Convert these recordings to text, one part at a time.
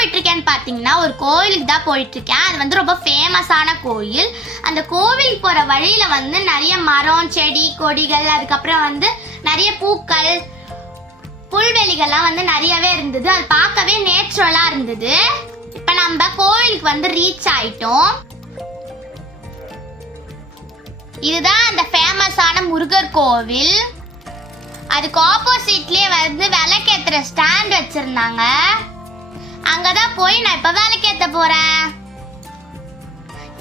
போயிட்டு இருக்கேன்னு பார்த்தீங்கன்னா ஒரு கோயிலுக்கு தான் போயிட்டு இருக்கேன். அது வந்து ரொம்ப ஃபேமஸான கோயில். அந்த கோவிலுக்கு போகிற வழியில் வந்து நிறைய மரம், செடி, கொடிகள், அதுக்கப்புறம் வந்து நிறைய பூக்கள், புல்வெளிகள்லாம் வந்து நிறையவே இருந்தது. அது பார்க்கவே நேச்சுரலாக இருந்தது. இப்போ நம்ம கோவிலுக்கு வந்து ரீச் ஆயிட்டோம். இதுதான் அந்த ஃபேமஸான முருகர் கோவில். அதுக்கு ஆப்போசிட்லயே வந்து விளக்கேத்துற ஸ்டாண்ட் வச்சிருந்தாங்க. அங்கதான் போய் நான் இப்ப விளக்கேத்த போறேன்.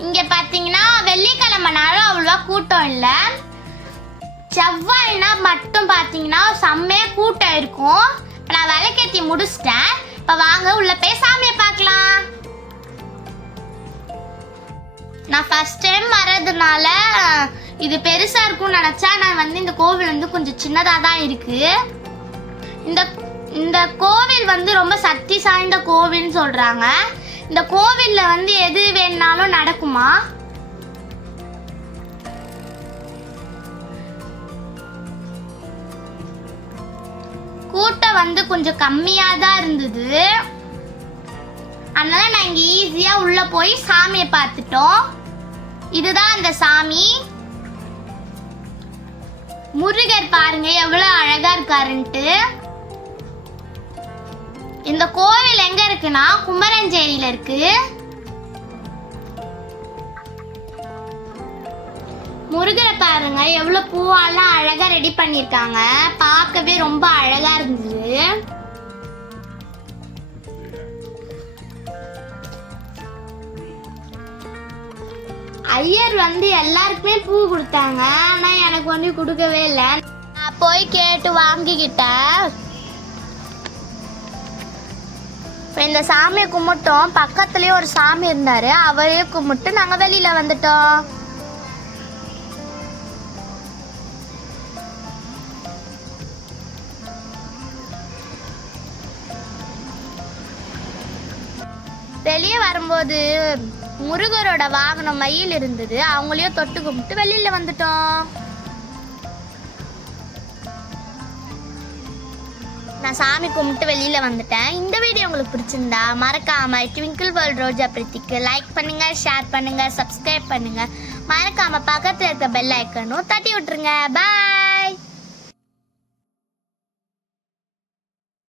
இங்க பாத்தீங்கன்னா வெள்ளிக்கிழமைனால அவ்வளவா கூட்டம் இல்ல. செவ்வாய்னா மட்டும் பாத்தீங்கன்னா செம்மையா கூட்டம் இருக்கும். நான் விளக்கேத்தி முடிச்சிட்டேன். இப்ப வாங்க உள்ள போய் சாமியை பார்க்கலாம். நான் ஃபர்ஸ்ட் டைம் வர்றதுனால இது பெருசா இருக்கும்னு நினைச்சா நான் வந்து இந்த கோவில் வந்து கொஞ்சம் சின்னதா தான் இருக்கு. இந்த கோவில் வந்து ரொம்ப சக்தி சாய்ந்த கோவில்னு சொல்றாங்க. இந்த கோவில்ல வந்து எது வேணாலும் நடக்குமா? கூட்டம் வந்து கொஞ்சம் கம்மியா தான் இருந்தது. அதனால நான் இங்க ஈஸியா உள்ள போய் சாமியை பார்த்துட்டோம். இதுதான் அந்த சாமி முருகர். பாருங்க எவ்வளவு அழகா இருக்காருன்ட்டு. இந்த கோவில் எங்க இருக்குன்னா குமரஞ்சேரியில இருக்கு. முருகரை பாருங்க எவ்வளவு பூவெல்லாம் அழகா ரெடி பண்ணிருக்காங்க. பார்க்கவே ரொம்ப அழகா இருந்தது. ஐயர் வந்து எல்லாருக்குமே பூ கொடுத்தாங்க. ஆனா எனக்கு வந்து கொடுக்கவே இல்லை. நான் போய் கேட்டு வாங்கிக்கிட்டேன். இந்த சாமியை கும்பிட்டோம். பக்கத்துலயே ஒரு சாமி இருந்தாரு. அவரையும் கும்பிட்டு நாங்க வெளியில வந்துட்டோம். வெளியே வரும்போது முருகரோட வாகனம் மயில் இருந்தது. அவங்களையும் தொட்டு கும்பிட்டு வெளியில வந்துட்டோம். நான் சாமி கும்பிட்டு வெளியில வந்துட்டேன். இந்த வீடியோ உங்களுக்கு பிடிச்சிருந்தா மறக்காம ட்விங்கிள் வேர்ல்ட் ரோஜா பிரீத்திக்கு லைக் பண்ணுங்க, ஷேர் பண்ணுங்க, சப்ஸ்கிரைப் பண்ணுங்க. மறக்காம பக்கத்துல இருக்க பெல் ஐக்கனும் தட்டி விட்டுருங்க. பாய்.